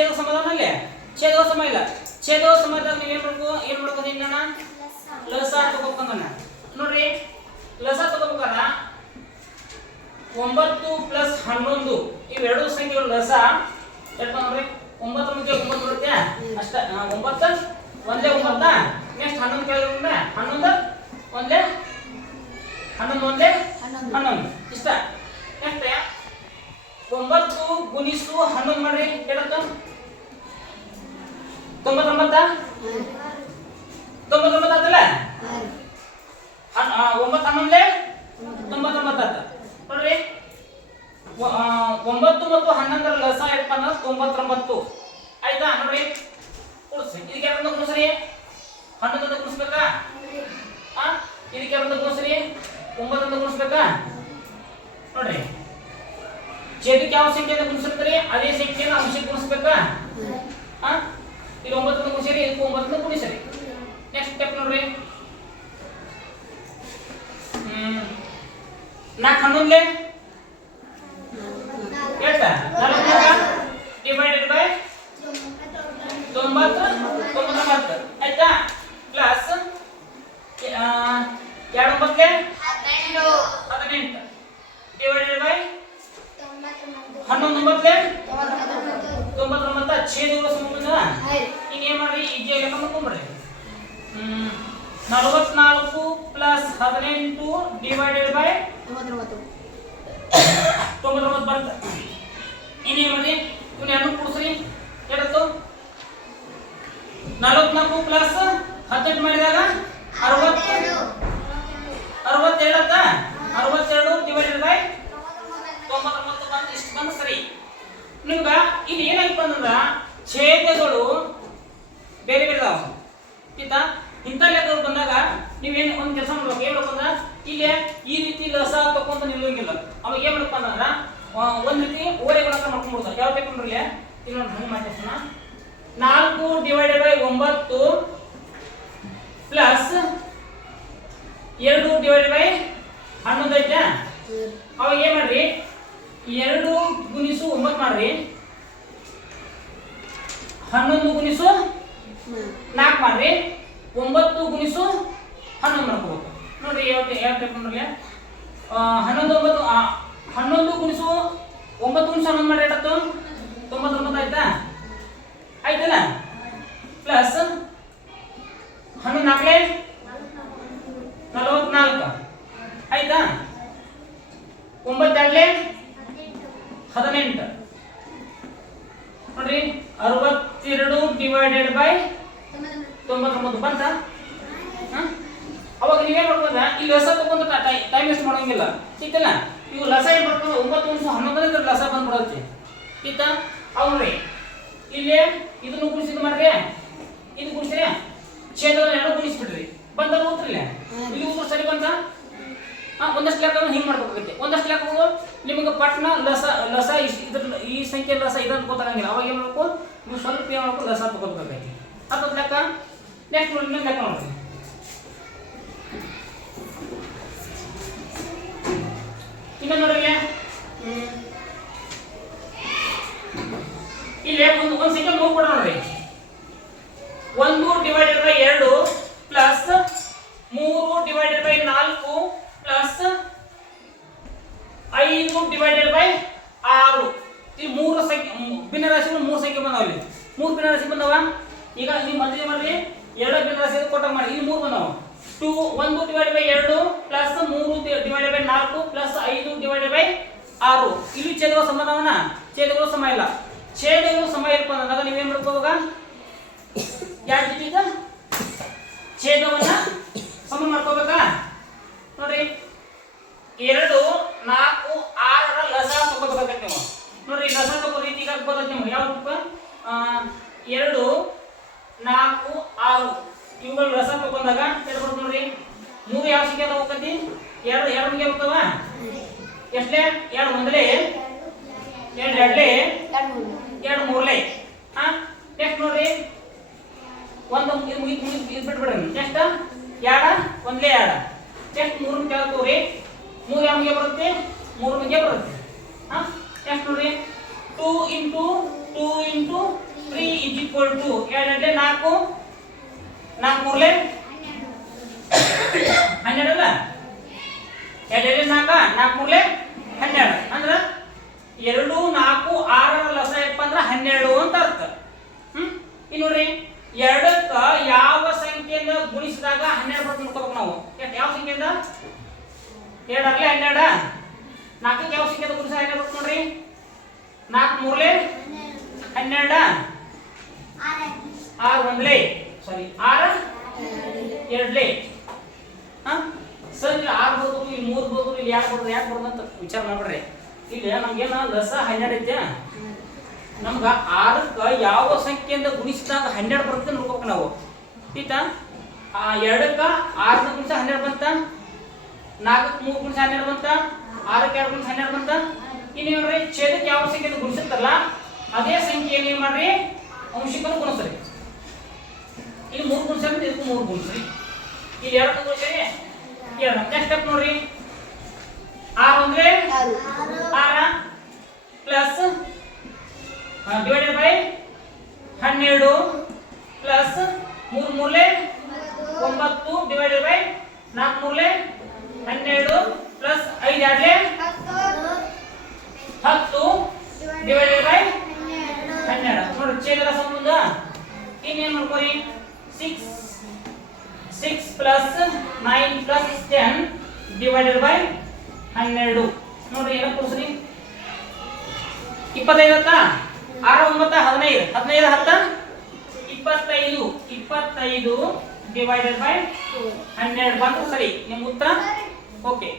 ಛೇದಕ ಸಮಾಧಾನಲ್ಲೇ ಛೇದಕ ಸಮ ಇಲ್ಲ ಛೇದಕ ಸಮಾಧಾನ ನೀವು ಏನು ಮಾಡ್ಬೇಕು ಇಲ್ಲ ಲಸ ತಗೋಬೇಕಂದ್ರೆ ನೋಡ್ರಿ ಲಸ ತಗೋಬೇಕಾರ 9 ಪ್ಲಸ್ 11 ಇವೆರಡು ಸಂಖ್ಯೆಗಳು ಲಸ ಎಷ್ಟು ನೋಡ್ರಿ 9 ಮುಂದೆ 9 ಬರುತ್ತೆ ಅಷ್ಟ 9 ಒಂದೇ 9 ನೆಕ್ಸ್ಟ್ 11 ಕೇಳಿದ್ರೆ 11 ಒಂದೇ 11 ಇಷ್ಟ ನೆಕ್ಸ್ಟ್ 9 ಗುಣಿಸು 11 ಮಾಡ್ರಿ ಎಷ್ಟಂತ 99 ಆತಲ್ಲ 9 11 99 ಆತ ನೋಡ್ರಿ 9 ಮತ್ತು 11 ಲಸ ಎಷ್ಟಪ್ಪ ಅಂದ್ರೆ 99 ಆಯ್ತಾ ನೋಡ್ರಿ ಕೂಡಿಸಿ ಇದಕ್ಕೆ ಯಾರಂತ ಗುಣಿಸ್ರಿ 11 ಅಂತ ಗುಣಿಸ್ಬೇಕಾ ಇದಕ್ಕೆ ಯಾರಂತ ಗುಣಿಸ್ರಿ 9 ಅಂತ ಗುಣಿಸ್ಬೇಕಾ ನೋಡ್ರಿ ಛೇದಕ್ಕೆ ಯಾವ ಸಂಖ್ಯೆಯನ್ನು ಗುಣಿಸಿರ್ತೀರಿ ಅದೇ ಸಂಖ್ಯೆಯನ್ನು ಅಂಶಕ್ಕೆ ಗುಣಿಸ್ಬೇಕಾ ಇಲ್ಲಿ 9 ಅಂತ ಗುಣಿಸಿರಿ ಇದಕ್ಕೆ 9 ಅಂತ ಗುಣಿಸಿರಿ ನೆಕ್ಸ್ಟ್ ಸ್ಟೆಪ್ ನೋಡ್ರಿ 4 11 ಎಷ್ಟು 4 ಡಿವೈಡೆಡ್ ಬೈ 99 ಆಯ್ತಾ ಪ್ಲಸ್ 2 9 18 ಡಿವೈಡೆಡ್ ಬೈ 11 99 ಛೇದಗಳು ಸಂಬಂಧ ಈಗ ಏನು ಮಾಡ್ರಿ ಈಗ ಲೆಕ್ಕ ಮಾಡ್ಕೊಂಡ್ಬಿಡ್ರಿ 44 ಪ್ಲಸ್ 18 ಡಿವೈಡೆಡ್ ಬೈ 99 ಬರುತ್ತೆ ಇನ್ನೇನು ಮಾಡ್ರಿ ಇವನ್ನ ಎರಡು ಕೂಡಿಸ್ರಿ ಎಷ್ಟು 44 ಪ್ಲಸ್ 18 ಮಾಡಿದಾಗ 62 ಆತ 62 ಡಿವೈಡೆಡ್ ಬೈ 99 ಬಂದು ಇಷ್ಟು ಬಂದು ಸರಿ ನಿಮ್ಗೆ ಇಲ್ಲಿ ಏನಾಯ್ತು ಅಂದ್ರೆ ಛೇದಗಳು ಬೇರೆ ಬೇರೆ ಇದಾವೆ ಆಯ್ತಾ ಇಂಥ ಲೆಕ್ಕಗಳು ಬಂದಾಗ ನೀವೇನು ಒಂದು ಕೆಲಸ ಮಾಡ್ಬೇಕು ಏನು ಮಾಡ್ಬೇಕು ಅಂದ್ರೆ ಇಲ್ಲಿ ಈ ರೀತಿ ಲಸ ತಗೊಂಡು ನಿಲ್ಲೋಂಗಿಲ್ಲ ಅವಾಗ ಏನು ಮಾಡಪ್ಪ ಅಂದ್ರೆ ಒಂದು ರೀತಿ ಓರೆ ಗುಣಕ ಮಾಡ್ಕೊಂಡ್ಬಿಡ್ತಾರೆ ಯಾವ ಟೈಪ್ ನೋಡ್ರಿ ಇಲ್ಲಿ ನೋಡಿ ಹಂಗೆ ಮಾಡ್ತೀನಿ 4 divided by 9 plus 2 divided by 11 ಐತೆ ಅವಾಗ ಏನು ಮಾಡ್ರಿ 2 ಗುಣಿಸು 9 ಮಾಡ್ರಿ 11 ಗುಣಿಸು 4 ಮಾಡ್ರಿ 9 ಗುಣಿಸು 11 ಮಾಡ್ಕೋಬೇಕು ನೋಡ್ರಿ ಯಾವ ಟೈಪ್ ನೋಡ್ರಿ 11 ಗುಣಿಸು 9 ಗುಣಿಸು 11 ಮಾಡಿ ಎಷ್ಟಾಯ್ತು 99 ಆಯ್ತಾ ಆಯ್ತಲ್ಲ ಪ್ಲಸ್ 11 4 44 ಆಯ್ತಾ 9 2 18 ನೋಡ್ರಿ 62 ಡಿವೈಡೆಡ್ ಬೈ 99 ಬಂತ ಅವಾಗ ನೀವೇನ್ ಮಾಡ್ಬೋದ ಇಲ್ಲಿ ಲಸ ತಗೊಂಡು ಟೈಮ್ ವೇಸ್ಟ್ ಮಾಡೋಂಗಿಲ್ಲ ಸಿಕ್ತಲ್ಲ ಇವು ಲಸ ಏನ್ ಮಾಡ್ಕೊಂಡು 9 ನಿಮಿಷ 11 ಲಸ ಬಂದ್ಬಿಡುತ್ತೆ ಸಿಕ್ತಾ ಅವ್ರಿ ಇಲ್ಲಿ ಇದನ್ನು ಗುಣಿಸಿದ್ ಮಾಡ್ರಿ ಇದು ಗುಣಿಸ್ರಿ ಛೇದವನ್ನು ಎರಡು ಗುಣಿಸ್ಬಿಡ್ರಿ ಬಂದಾಗ ಉತ್ತರಿಲ್ಲ ಇಲ್ಲಿ ಉತ್ತರ ಸರಿ ಬಂತ ಒಂದಷ್ಟು ಲೆಕ್ಕ ಹಿಂಗೆ ಮಾಡ್ಬೇಕಾಗುತ್ತೆ ಒಂದಷ್ಟು ಲೆಕ್ಕ ನಿಮಗೆ ಪಟ್ನ ಲಸ ಇದ್ರ ಈ ಸಂಖ್ಯೆ ಲಸ ಇದನ್ನು ಗೊತ್ತಾಗಂಗಿಲ್ಲ ಅವಾಗ ಏನು ಮಾಡಬೇಕು ನೀವು ಸ್ವಲ್ಪ ಏನು ಮಾಡ್ಬೇಕು ಲಸ ತಗೋಬೇಕಾಗೈತಿ ಅದೊಂದು ಲೆಕ್ಕ ನೆಕ್ಸ್ಟ್ ನೋಡಿ ಇನ್ನೊಂದು ಲೆಕ್ಕ ನೋಡ್ರಿ ಇನ್ನೊಂದು ನೋಡ್ರಿ ಇಲ್ಲಿ ಒಂದು ಸಂಖ್ಯೆ ಮೂರು ಕೊಡ ನೋಡ್ರಿ 1 divided by 2 plus 3 divided by 4 plus 5 divided by 6 ಈ ಮೂರು ಸಂಖ್ಯೆ ಭಿನ್ನರಾಶಿಗಳು ಮೂರು ಸಂಖ್ಯೆ ಬಂದಾವ ಇಲ್ಲಿ ಮೂರು ಭಿನ್ನರಾಶಿ ಬಂದವ ಈಗ ನೀವು ಮತ್ತೆ ಮಾಡ್ರಿ ಎರಡು ಭಿನ್ನರಾಶಿ ಕೊಟ್ಟಾಗ ಮಾಡಿ ಇಲ್ಲಿ ಮೂರು ಬಂದವ 1 divided by 2 plus 3 divided by 4 plus 5 divided by 6 ಇಲ್ಲಿ ಛೇದಗಳು ಸಮಾನವನ ಛೇದಗಳು ಸಮ ಇಲ್ಲ ಛೇದಗಳು ಸಮ ಇರಪ್ಪ ಅಂದಾಗ ನೀವೇನ್ ಮಾಡ್ಕೋವಾಗ ಯಾವ ರೀತಿ ಛೇದವನ್ನ ಸಮ ಮಾಡ್ಕೋಬೇಕಾ ನೋಡ್ರಿ 2 4 6 ಲಸ ತಗೋಬೇಕಾಗತ್ತೆ ನೀವು ನೋಡ್ರಿ ಲಸ ತಗೋ ರೀತಿ ಈಗ ಬರುತ್ತೆ ನೀವು ಯಾವ ರೂಪ 2 4 6 ಇವುಗಳ ಲಸ ತಗೊಂಡಾಗ ಎಷ್ಟು ಬರುತ್ತೆ ನೋಡ್ರಿ 3 ಯಾವ ಸಂಖ್ಯೆ ಹೋಗತಿ 2 2 ಬರ್ತಾವ ಎಷ್ಟಲೇ 2 ಒಂದಲೇ 2 ಎರಡಲೇ 2 ಮೂರಲೇ ನೆಕ್ಸ್ಟ್ ನೋಡ್ರಿ ಒಂದು ಇದು ಬಿಟ್ಬಿಡ್ರಿ ನೆಕ್ಸ್ಟ್ 2 ಒಂದಲೇ 2 ನೆಕ್ಸ್ಟ್ 3 ಕೇಳ್ತೀವ್ರಿ 3 ಯಾವಾಗ ಬರುತ್ತೆ 3 ಗೆ ಬರುತ್ತೆ ನೆಕ್ಸ್ಟ್ ನೋಡ್ರಿ 2 into 2 into 3 is equal to 2 4 4 ಮೂರಲೆ 12 ಅಲ್ಲ 2 4 4 ಮೂರಲೆ 12 ಅಂದ್ರೆ 2 4 6 ಲಸ ಏನಪ್ಪ ಅಂದ್ರೆ 12 ಅಂತ ಅರ್ಥ. ಇನ್ನು ನೋಡ್ರಿ 2ಕ್ಕ ಯಾವ ಸಂಖ್ಯೆಯಿಂದ ಗುಣಿಸಿದಾಗ 12 ಬರುತ್ತೆ ನೋಡ್ಕೋಬೇಕು ನಾವು. ಯಾವ ಸಂಖ್ಯೆಯಿಂದ 2 ಆಗಲೇ 12 4ಕ್ಕೆ ಯಾವ ಸಂಖ್ಯೆಯಿಂದ ಗುಣಿಸಿದಾಗ 12 ಬರುತ್ತೆ ನೋಡ್ರಿ 4 ಮೂರಲೆ 12 6 ಒಂದ್ಲೆ ಸಾರಿ 6 ಎರಡ್ಲೆ ಸರ್ ಇಲ್ಲಿ 6 ಬರೋದು ಇಲ್ಲಿ 3 ಬರೋದು ಇಲ್ಲಿ 2 ಬರೋದು ಯಾಕೆ ಬರೋದು ಅಂತ ವಿಚಾರ ಮಾಡ್ಬಿಡ್ರಿ. ಇಲ್ಲಿ ನಮ್ಗೇನು ಲಸ 12 ಐತೆ ನಮ್ಗ 6ಕ್ಕ ಯಾವ ಸಂಖ್ಯೆಯಿಂದ ಗುಣಿಸಿದಾಗ 12 ಬರುತ್ತೆ ನೋಡ್ಬೇಕು ನಾವು. ಆಯ್ತಾ 2ಕ್ಕ 6 ಗುಣಿಸ 12 ಬಂತ 4ಕ್ಕೆ 3 ಗುಣಿಸ 12 ಬಂತ 6ಕ್ಕೆ 2 ಗುಣಿಸ 12 ಬಂತ. ಇನ್ನು ನೋಡ್ರಿ ಛೇದಕ್ಕೆ ಯಾವ ಸಂಖ್ಯೆಯಿಂದ ಗುಣಿಸುತ್ತಲ್ಲ ಅದೇ ಸಂಖ್ಯೆ ಏನ್ ಮಾಡ್ರಿ ಅಂಶಿಕನು ಗುಣಿಸ್ರಿ. ಇಲ್ಲಿ 3 ಗುಣಿಸ್ರಿ ಇದಕ್ಕೂ 3 ಗುಣಿಸ್ರಿ ಇಲ್ಲಿ 2 ಗುಣಿಸ್ರಿ 2. ನೆಕ್ಸ್ಟ್ ಸ್ಟೆಪ್ ನೋಡ್ರಿ 6 ಅಂದ್ರೆ 6 plus divided by 12 plus 3 ಮೂರಲೆ 9 divided by 4 ಮೂರಲೆ 12 ಪ್ಲಸ್ 5 ಎರಡ್ಲೆ 10 ಡಿವೈಡೆಡ್ ಬೈ 12 ನೋಡಿ ಛೇದದ ಸಂಬಂಧ. ಇನ್ನೇನು ಮಾಡ್ಕೊರಿ 6 ಪ್ಲಸ್ 9 ಪ್ಲಸ್ 10 ಡಿವೈಡೆಡ್ ಬೈ 12 ನೋಡ್ರಿ ಏನಕ್ಕೆ ಕೂಡಿಸ್ರಿ 25 ಆಯ್ತಾ 6 9 15 15 10 25 ಡಿವೈಡೆಡ್ ಬೈ 12 ಬಂತು ಸರಿ ನಿಮ್ಮ ಉತ್ತರ ಓಕೆ.